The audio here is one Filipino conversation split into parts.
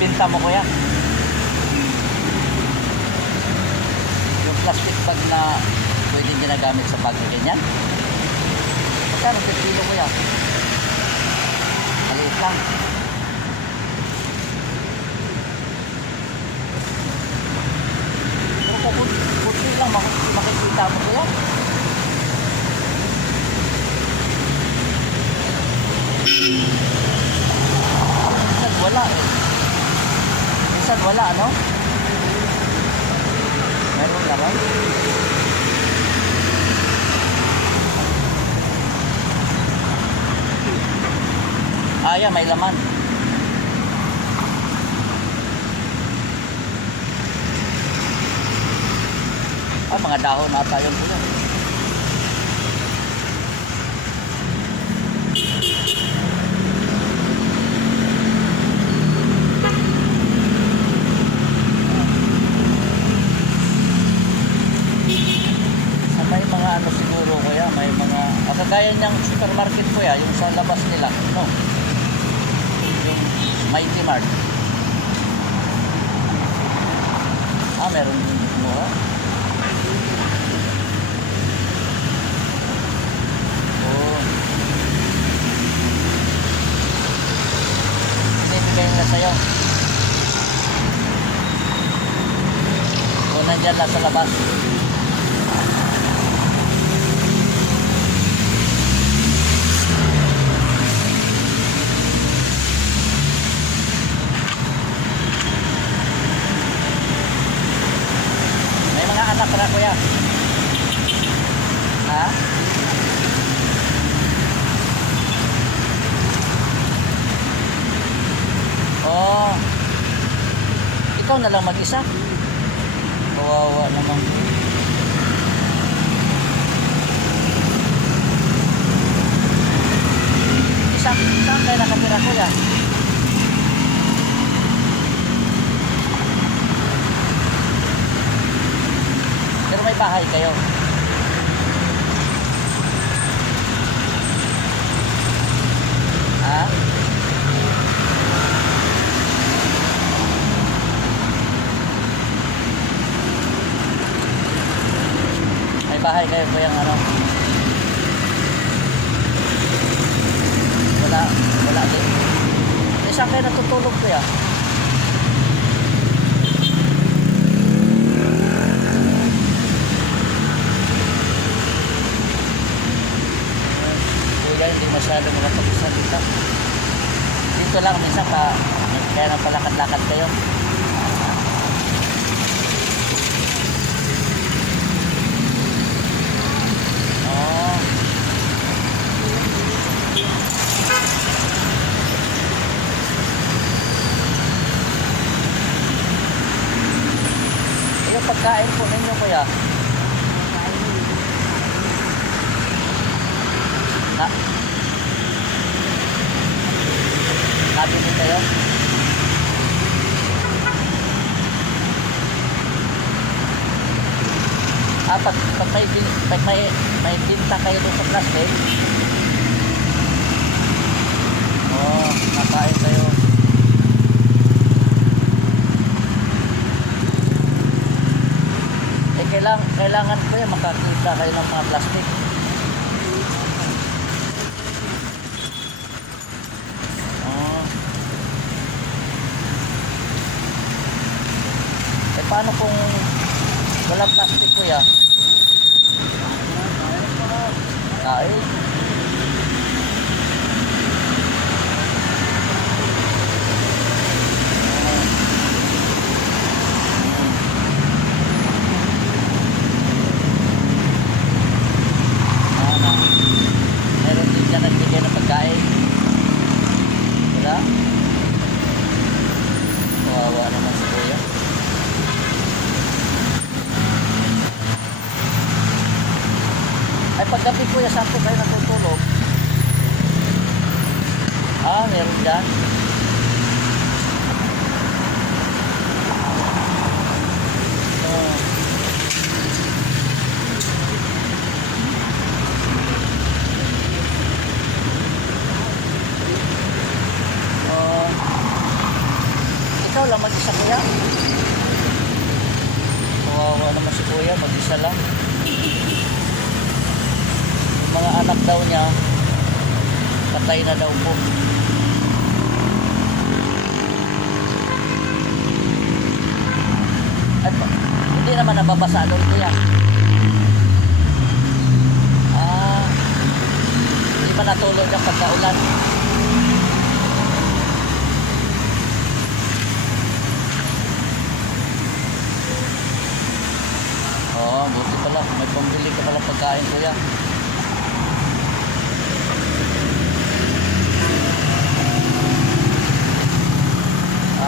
binibenta mo kuya? Yung plastic bag na pwedeng ginagamit sa bag na ganyan? Magkano per kilo kuya? Maliit lang. Pero kung kunti lang makikita mo kuya. Minsan wala eh. Minsan wala ano? Meron naman. Ah, yeah, may laman. Ah, mga dahon ata yun po yun. May mga ano siguro kuya, may mga kagaya niyang supermarket kuya, yung sa labas nila, no? Yung Mighty Mart. Ah, meron din mura. Oh. Sinibigay nila sa'yo. O nandyan lang sa labas. Anak na kuya. Ha? Oh. Ikaw na lang mag-isa. Kawawa naman. Saan kayo nakatira kuya? Pero may bahay kayo. Ha? May bahay kayo po yung ano? Wala din. Eh, saan kayo natutulog kuya? Hindi masyadong makapagsalita. Dito lang minsan kaya nang palakad-lakad kayo. Oh. Yung pagkain po ninyo kuya. Nabili kayo? Pag may tinta kayo doon sa plastic. Oh, nakain kayo. Eh, kailangan ko yan makakita kayo ng mga plastic. Paano kung wala plastic kuya? Ay. Meron din dyan nagbigay ng pagkain. Wala? Kawawa naman si kuya. Ay, paggabi kuya, saan po kayo natutulog? Ah, meron dyan. lang mag-isa kuya. Kawawa naman si kuya, mag-isa lang. Yung mga anak daw niya, patay na daw po. At hindi naman nababasa doon kuya. Hindi ba natulog yung pagkaulan? Oo, buti pala. May pambili ka pala pagkain kuya.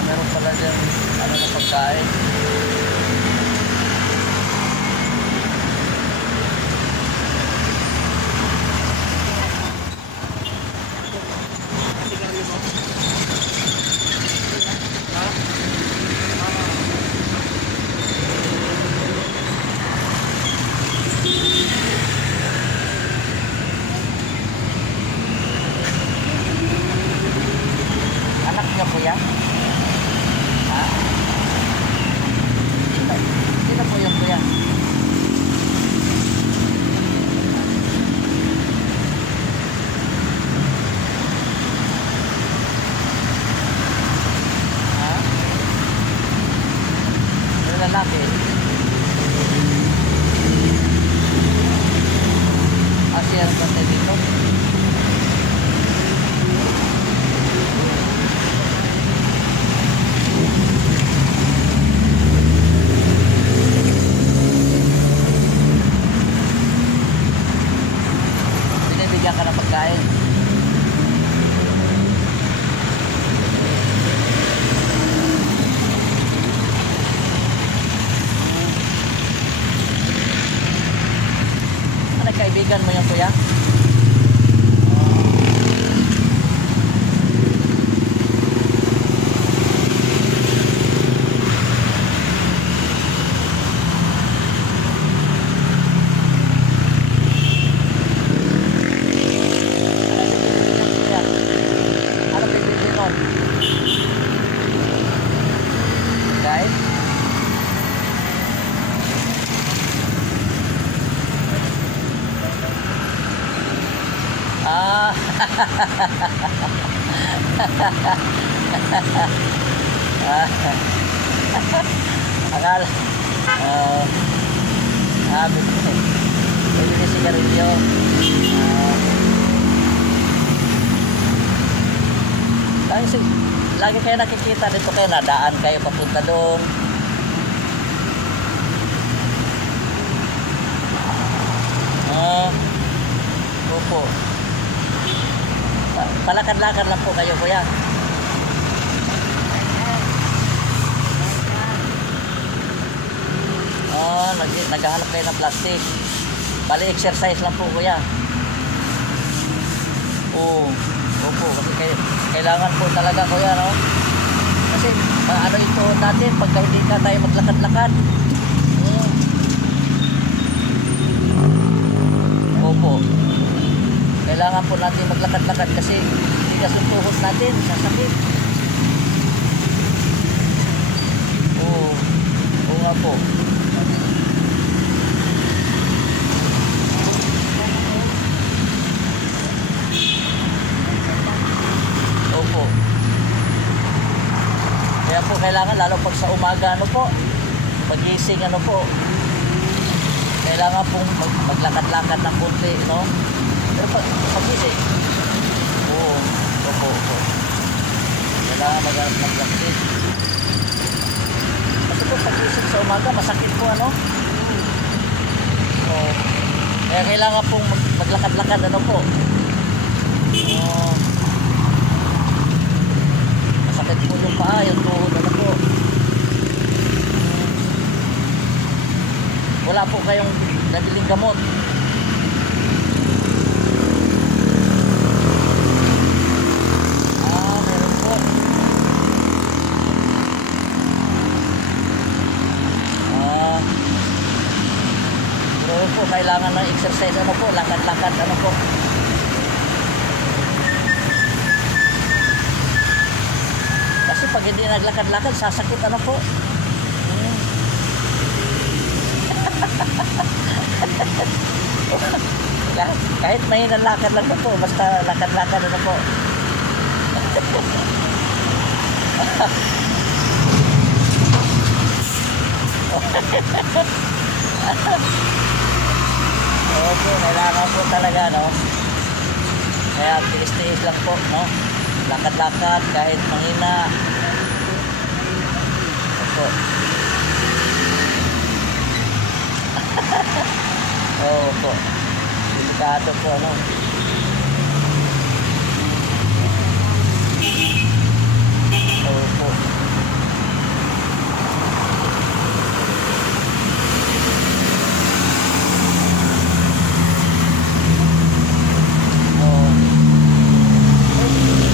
Meron pala dyan ano na pagkain. Anak niya kuya? Ha? Sino po yung kuya? Ha? Yung lalaki? Siya ang patay dito? Binibigyan ka ng pagkain. Ano, kaibigan mo yung kuya? Guys, akala bibili sigarilyo. Lagi kayo nakikita dito, kayo nadaan kayo papunta doon. Opo. Palakad-lakad lang po kayo kuya. Naghahanap kayo ng plastic. Bali exercise lang po kuya. Opo, kasi kailangan po talaga kuya, no? Kasi ano ito natin pagka hindi ka tayo maglakad-lakad. Opo. Kailangan po natin maglakad-lakad kasi tigas yung tuhod natin, sasakit. Oo nga po. Opo. Kaya po kailangan, lalo pag sa umaga, ano po, pagising, ano po, kailangan pong maglakad-lakad ng konti, no? Pero pagising, opo. Kailangan maglakad. Kasi po pagising sa umaga, masakit po, ano? Kaya kailangan pong maglakad-lakad, ano po? Masakit po yung paa, yung tuhod, ano po? Wala po kayong nabiling gamot. Meron po. Pero po, kailangan ng exercise, ano po, lakad-lakad, ano po. Kasi pag hindi naglakad-lakad, sasakit ano po. Hmm. Kahit may lakad lang po, basta lakad-lakad ano po. Okay, kailangan po talaga, no? Kaya tiis-tiis lang po, no? Lakad-lakad kahit mahina. Opo. Opo. Delikado po, no? Opo.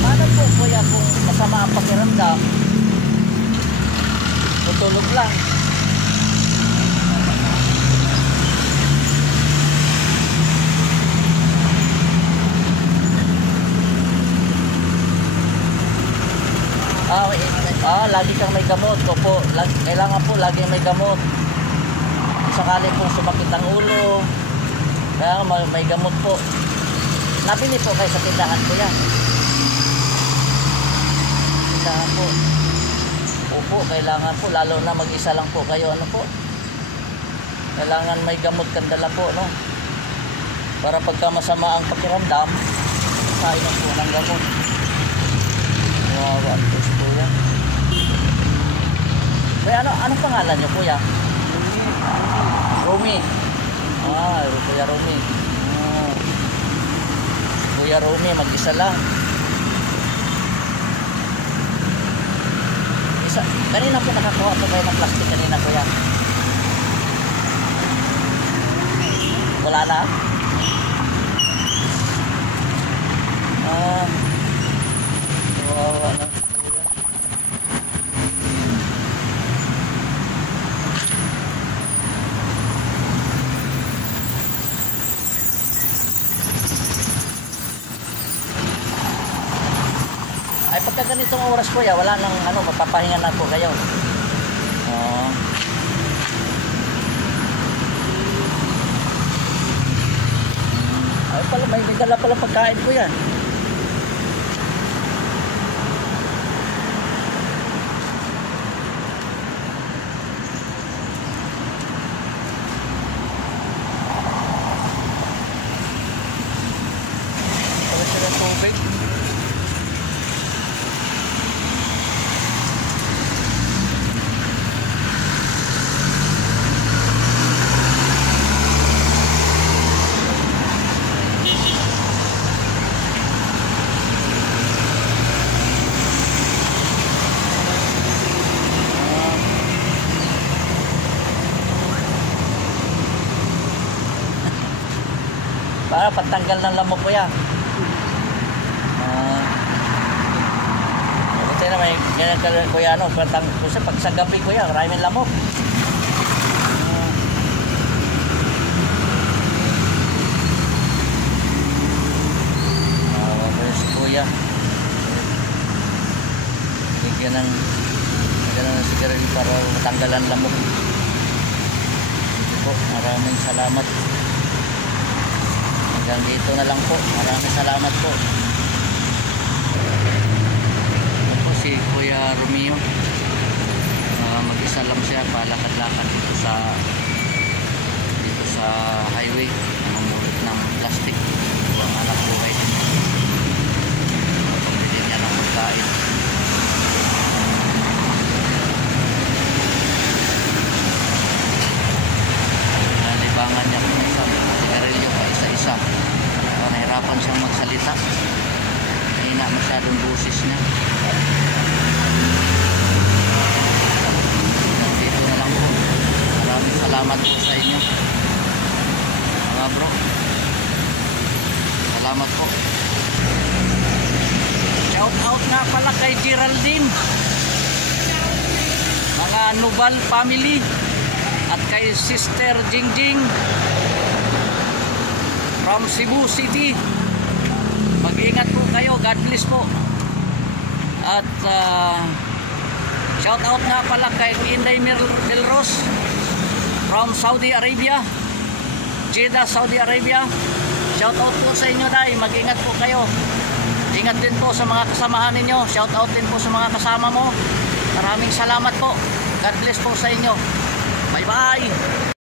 Paano po kuya kung masama ang pakiramdam? Tutulog lang. Lagi kang may gamot. Opo, kailangan po laging may gamot. Sakali pong sumakit ang ulo, kaya may gamot po. Nabili po kayo sa tindahan ko yan. Tindahan po. Opo, kailangan po, lalo na mag-isa lang po kayo, ano po. Kailangan may gamot kang dala po, no? Para pagka masama ang pakiramdam, kainom po ng gamot. Wow, antos po yan. Kuya, anong pangalan niyo, kuya? Rumi. Kuya Rumi. Kuya Rumi, mag-isa lang. Kanina po nakakuha po kayo ng plastic kanina, kuya. Wala na? Kawawa na. Ay, pagka ganitong oras kuya, wala nang mapapahinga na po kayo. Ay pala, may dala pala pagkain kuya. Pala sila tubig. Para pagtanggal ng lamok kuya. Buti na may ganyan ka kuya, kasi pag sa gabi kuya, maraming lamok. Si kuya. Bigyan ng sigarilyo para matanggalan lamok. Po, maraming salamat. Hanggang dito na lang po. Maraming salamat po. Ito po si Kuya Romeo. Mag-isa lang siya, palakad-lakad dito sa highway. Namumulot ng plastic. Ang anak buhay din. Pabili niya ng pagkain. Nalibangan niya kung isang sigarilyo pa isa-isa. Nahirapan siyang magsalita. Hina masyadong busis niya. Dito na lang po. Maraming salamat po sa inyo, mga bro. Salamat po. Shout out nga pala kay Geraldine, mga Nubal family, at kay Sister Jingjing from Cebu City. Mag-ingat po kayo. God bless po. At Shout out nga pala kay Inday Milros from Saudi Arabia, Jeddah, Saudi Arabia. Shout out po sa inyo, Day. Mag-ingat po kayo. Ingat din po sa mga kasamahan ninyo. Shout out din po sa mga kasama mo. Maraming salamat po. God bless po sa inyo. Bye bye.